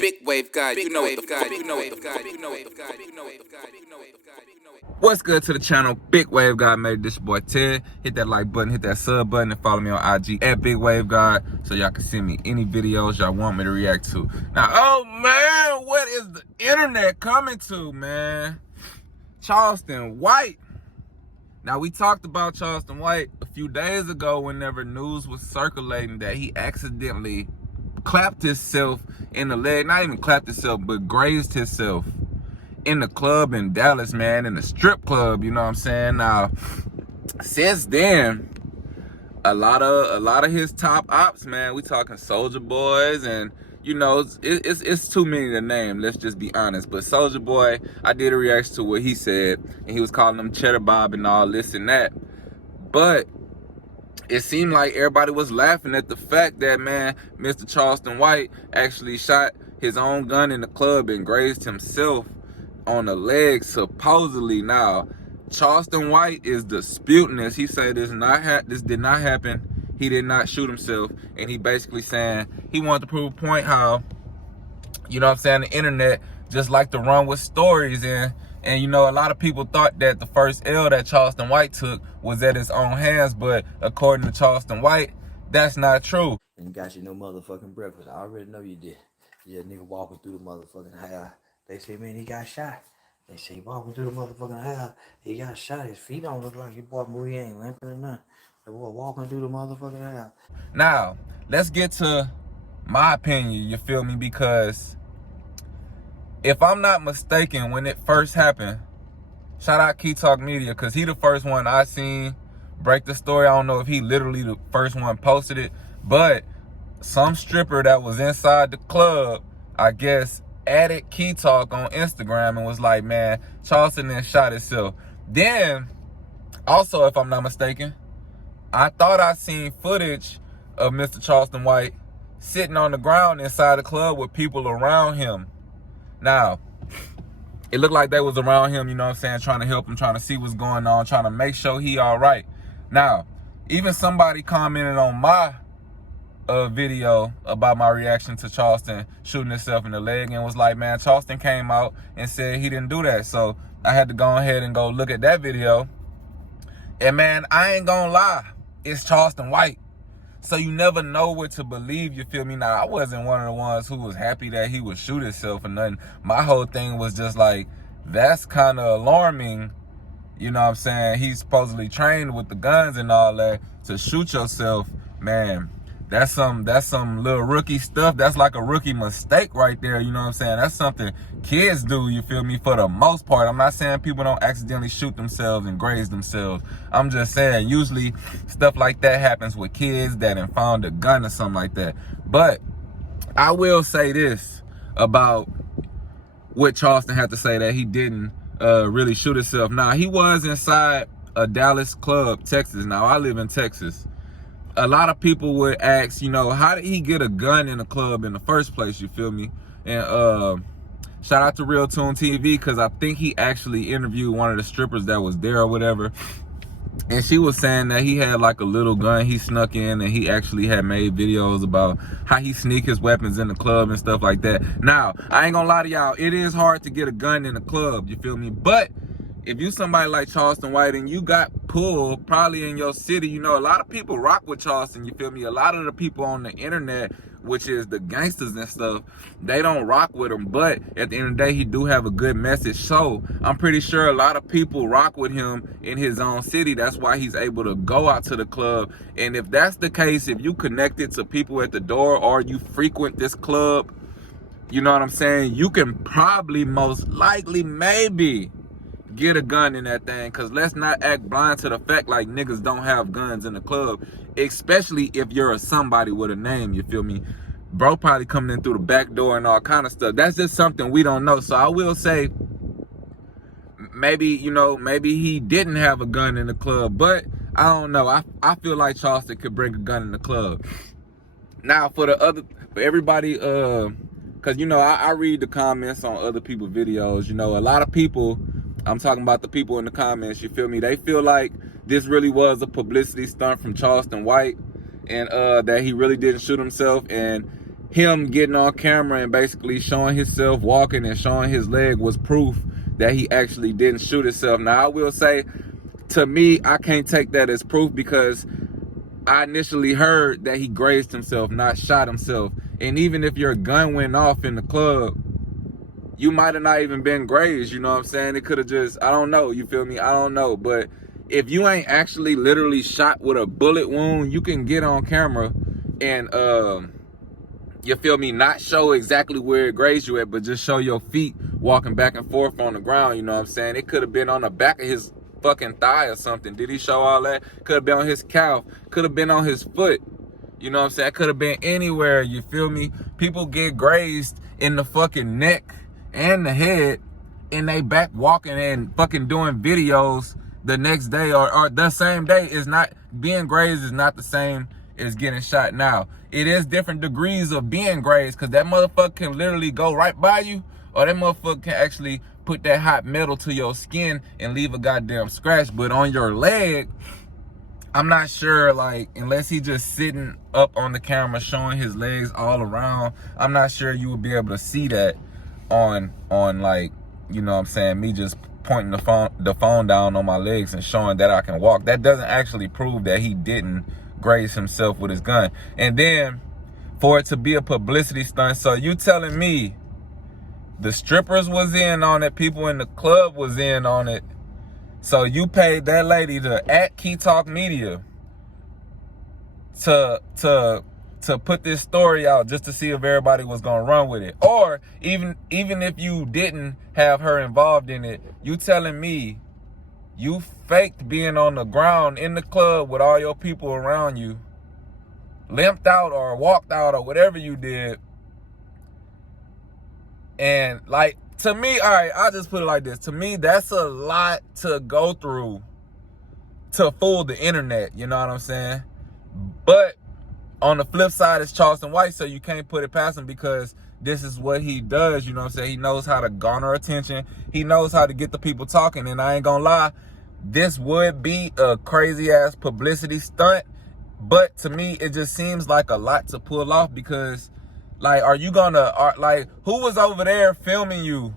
big wave guy. You know what the fuck. You know what the fuck. You know what the fuck. You know what the fuck. You know what the fuck. You know what the fuck. What's good to the channel? Big Wave God made this your boy Ted. Hit that like button, hit that sub button, and follow me on IG at Big Wave God so y'all can send me any videos y'all want me to react to. Now, oh man, what is the internet coming to, man? Charleston White. Now, we talked about Charleston White a few days ago whenever news was circulating that he accidentally clapped himself in the leg. Not even clapped himself, but grazed himself in the club in Dallas, man, in the strip club, you know what I'm saying? Now, since then, a lot of his top ops, man, we talking Soulja Boys, and you know, it's too many to name, let's just be honest. But Soulja Boy, I did a reaction to what he said, and he was calling them Cheddar BoB and all this and that. But it seemed like everybody was laughing at the fact that, man, Mr. Charleston White actually shot his own gun in the club and grazed himself on the leg, supposedly. Now, Charleston White is disputing this. He said this did not happen. He did not shoot himself, and he basically saying he wanted to prove a point how, you know what I'm saying, the internet just like to run with stories, and you know, a lot of people thought that the first L that Charleston White took was at his own hands, but according to Charleston White, that's not true. And you got you no motherfucking breakfast. I already know you did. Yeah, nigga walking through the motherfucking house. They say, man, he got shot. They say, he walking through the motherfucking house. He got shot. His feet don't look like your boy He ain't limping or nothing. The boy walking through the motherfucking house. Now, let's get to my opinion, you feel me? Because if I'm not mistaken, when it first happened, shout out Tik Tok Media, because he the first one I seen break the story. I don't know if he literally the first one posted it, but some stripper that was inside the club, I guess, added Tik Tok on Instagram and was like, man, Charleston then shot himself. Then, also, if I'm not mistaken, I thought I seen footage of Mr. Charleston White sitting on the ground inside the club with people around him. Now, it looked like they was around him, you know what I'm saying, trying to help him, trying to see what's going on, trying to make sure he all right. Now, even somebody commented on my video about my reaction to Charleston shooting himself in the leg and was like, man, Charleston came out and said he didn't do that. So I had to go ahead and go look at that video. And man, I ain't gonna lie, it's Charleston White. So you never know what to believe, you feel me? Now, I wasn't one of the ones who was happy that he would shoot himself or nothing. My whole thing was just like, that's kind of alarming. You know what I'm saying? He's supposedly trained with the guns and all that to shoot yourself, man. That's some little rookie stuff. That's like a rookie mistake right there, you know what I'm saying? That's something kids do, you feel me, for the most part. I'm not saying people don't accidentally shoot themselves and graze themselves. I'm just saying usually stuff like that happens with kids that have found a gun or something like that. But I will say this about what Charleston had to say, that he didn't really shoot himself. Now, he was inside a Dallas club, Texas. Now, I live in Texas. A lot of people would ask, you know, how did he get a gun in a club in the first place, you feel me? And shout out to Real Tune TV, because I think he actually interviewed one of the strippers that was there or whatever. And she was saying that he had like a little gun he snuck in, and he actually had made videos about how he sneak his weapons in the club and stuff like that. Now, I ain't gonna lie to y'all, it is hard to get a gun in the club, you feel me? But if you somebody like Charleston White and you got pulled probably in your city, you know, a lot of people rock with Charleston, you feel me? A lot of the people on the internet, which is the gangsters and stuff, they don't rock with him. But at the end of the day, he do have a good message. So I'm pretty sure a lot of people rock with him in his own city. That's why he's able to go out to the club. And if that's the case, if you connected to people at the door or you frequent this club, you know what I'm saying, you can probably most likely maybe get a gun in that thing, because let's not act blind to the fact like niggas don't have guns in the club, especially if you're a somebody with a name, you feel me? Bro probably coming in through the back door and all kind of stuff. That's just something we don't know. So I will say, maybe, you know, maybe he didn't have a gun in the club, but I don't know. I feel like Charleston could bring a gun in the club. Now, for everybody, because, you know, I read the comments on other people's videos. You know, a lot of people, I'm talking about the people in the comments, you feel me? They feel like this really was a publicity stunt from Charleston White, and that he really didn't shoot himself. And him getting on camera and basically showing himself walking and showing his leg was proof that he actually didn't shoot himself. Now, I will say, to me, I can't take that as proof because I initially heard that he grazed himself, not shot himself. And even if your gun went off in the club, you might have not even been grazed, you know what I'm saying? It could have just, I don't know, you feel me? I don't know. But if you ain't actually literally shot with a bullet wound, you can get on camera and, you feel me, not show exactly where it grazed you at, but just show your feet walking back and forth on the ground, you know what I'm saying? It could have been on the back of his fucking thigh or something. Did he show all that? Could have been on his calf, could have been on his foot, you know what I'm saying? Could have been anywhere, you feel me? People get grazed in the fucking neck and the head, and they back walking and fucking doing videos the next day or the same day. Is not, being grazed is not the same as getting shot. Now, it is different degrees of being grazed, because that motherfucker can literally go right by you, or that motherfucker can actually put that hot metal to your skin and leave a goddamn scratch. But on your leg, I'm not sure, like, unless he just sitting up on the camera showing his legs all around, I'm not sure you would be able to see that on like, you know what I'm saying, me just pointing the phone down on my legs and showing that I can walk. That doesn't actually prove that he didn't graze himself with his gun. And then for it to be a publicity stunt, so you telling me the strippers was in on it, people in the club was in on it, so you paid that lady to at Tik Tok Media to put this story out just to see if everybody was gonna run with it? Or even if you didn't have her involved in it, you telling me you faked being on the ground in the club with all your people around you, limped out or walked out or whatever you did, and like, to me, all right, I'll just put it like this. To me, that's a lot to go through to fool the internet, you know what I'm saying? But on the flip side, it's Charleston White, so you can't put it past him, because this is what he does, you know what I'm saying? He knows how to garner attention. He knows how to get the people talking, and I ain't gonna lie, this would be a crazy-ass publicity stunt, but to me, it just seems like a lot to pull off, because, like, are you gonna, like, who was over there filming you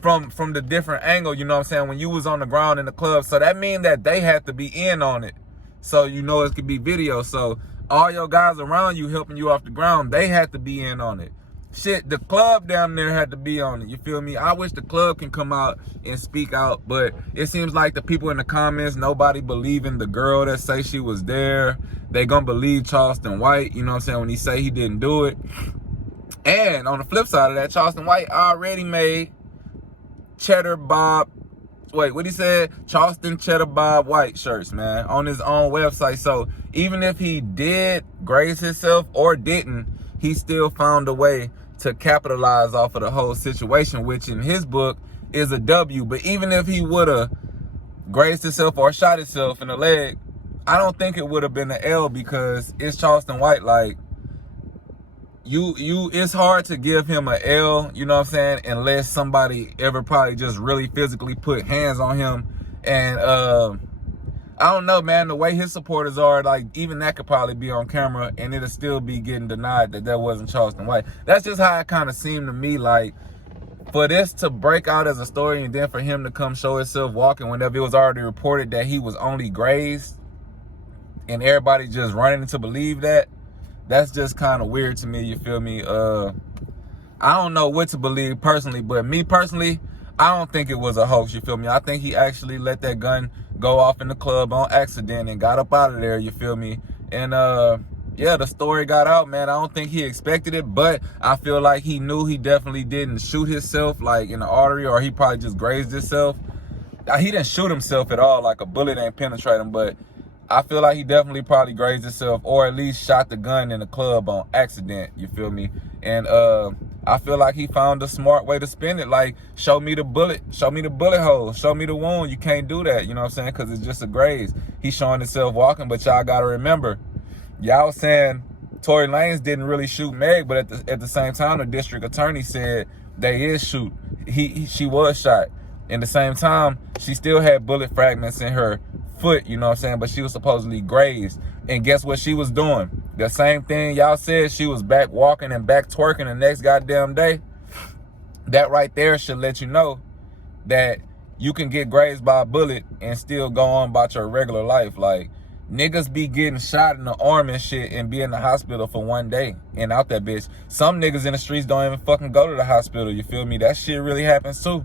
from the different angle, you know what I'm saying, when you was on the ground in the club? So that means that they had to be in on it, so you know it could be video. So all your guys around you helping you off the ground, they had to be in on it. Shit, the club down there had to be on it, you feel me? I wish the club can come out and speak out, but it seems like the people in the comments, nobody believing the girl that say she was there. They gonna believe Charleston White, you know what I'm saying, when he say he didn't do it. And on the flip side of that, Charleston White already made Cheddar BoB, wait, what he said? Charleston Cheddar BoB White shirts, man, on his own website. So even if he did graze himself or didn't, he still found a way to capitalize off of the whole situation, which in his book is a W. But even if he would have grazed himself or shot himself in the leg, I don't think it would have been an L, because it's Charleston White. Like, it's hard to give him an L, you know what I'm saying, unless somebody ever probably just really physically put hands on him. And I don't know, man, the way his supporters are, like, even that could probably be on camera and it'll still be getting denied that wasn't Charleston White. That's just how it kind of seemed to me. Like, for this to break out as a story and then for him to come show himself walking whenever it was already reported that he was only grazed, and everybody just running to believe that, that's just kind of weird to me, you feel me? I don't know what to believe personally, but me personally, I don't think it was a hoax, you feel me? I think he actually let that gun go off in the club on accident and got up out of there, you feel me? And yeah, the story got out, man. I don't think he expected it, but I feel like he knew he definitely didn't shoot himself, like, in the artery, or he probably just grazed himself. He didn't shoot himself at all, like a bullet ain't penetrate him, but I feel like he definitely probably grazed himself, or at least shot the gun in the club on accident, you feel me? And I feel like he found a smart way to spin it. Like, show me the bullet hole, show me the wound. You can't do that, you know what I'm saying, because it's just a graze. He's showing himself walking, but y'all gotta remember, y'all was saying Tory Lanez didn't really shoot Meg, but at the same time, the district attorney said they is shoot. She was shot. In the same time, she still had bullet fragments in her foot, you know what I'm saying, but she was supposedly grazed. And guess what she was doing? The same thing y'all said. She was back walking and back twerking the next goddamn day. That right there should let you know that you can get grazed by a bullet and still go on about your regular life. Like, niggas be getting shot in the arm and shit and be in the hospital for one day and out that bitch. Some niggas in the streets don't even fucking go to the hospital, you feel me? That shit really happens too.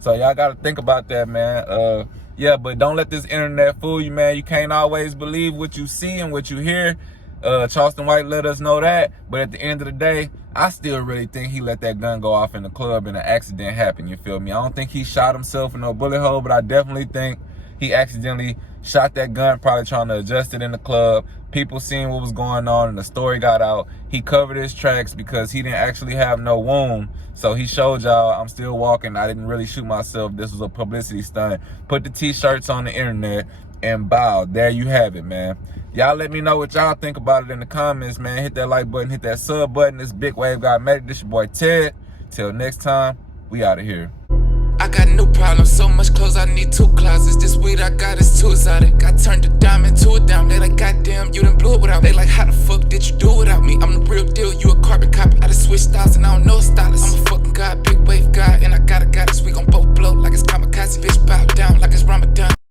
So y'all gotta think about that, man. Yeah, but don't let this internet fool you, man. You can't always believe what you see and what you hear. Charleston White let us know that. But at the end of the day, I still really think he let that gun go off in the club and an accident happened, you feel me? I don't think he shot himself in no bullet hole, but I definitely think he accidentally shot that gun, probably trying to adjust it in the club. People seen what was going on and the story got out. He covered his tracks because he didn't actually have no wound. So he showed y'all, I'm still walking. I didn't really shoot myself. This was a publicity stunt. Put the t-shirts on the internet and bow. There you have it, man. Y'all let me know what y'all think about it in the comments, man. Hit that like button, hit that sub button. This Big Wave Guy made it. This your boy Ted. Till next time, we out of here. I got no problem, so much clothes, I need 2 closets. This weed I got is too exotic. I turned a diamond to a dime. They like, goddamn, you done blew it without me. They like, how the fuck did you do it without me? I'm the real deal, you a carbon copy. I just switched styles and I don't know a stylist.